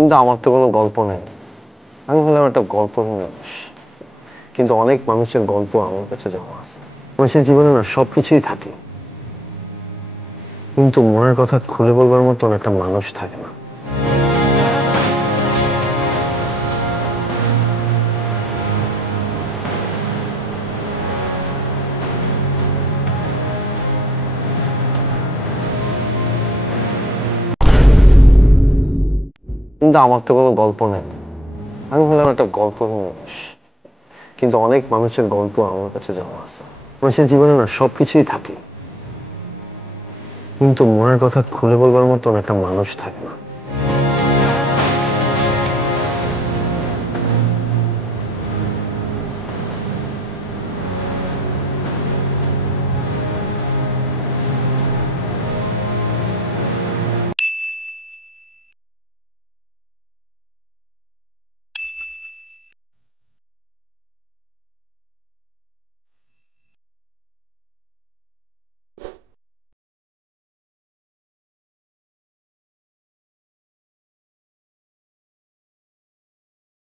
কিন্তু আমার তো কোনো গল্প নেই। আমি হলাম একটা গল্পহীন মানুষ, কিন্তু অনেক মানুষের গল্প আমার কাছে জমা আছে। মানুষের জীবনে না সবকিছুই থাকে, কিন্তু মনের কথা খুলে বলবার মতন একটা মানুষ থাকে না। কিন্তু আমার তো কোনো গল্প নেই। আমি হলাম একটা গল্পহীন মানুষ, কিন্তু অনেক মানুষের গল্প আমার কাছে জমা আছে। মানুষের জীবনে না সবকিছুই থাকে, কিন্তু মনের কথা খুলে বলবার মতন একটা মানুষ থাকে না।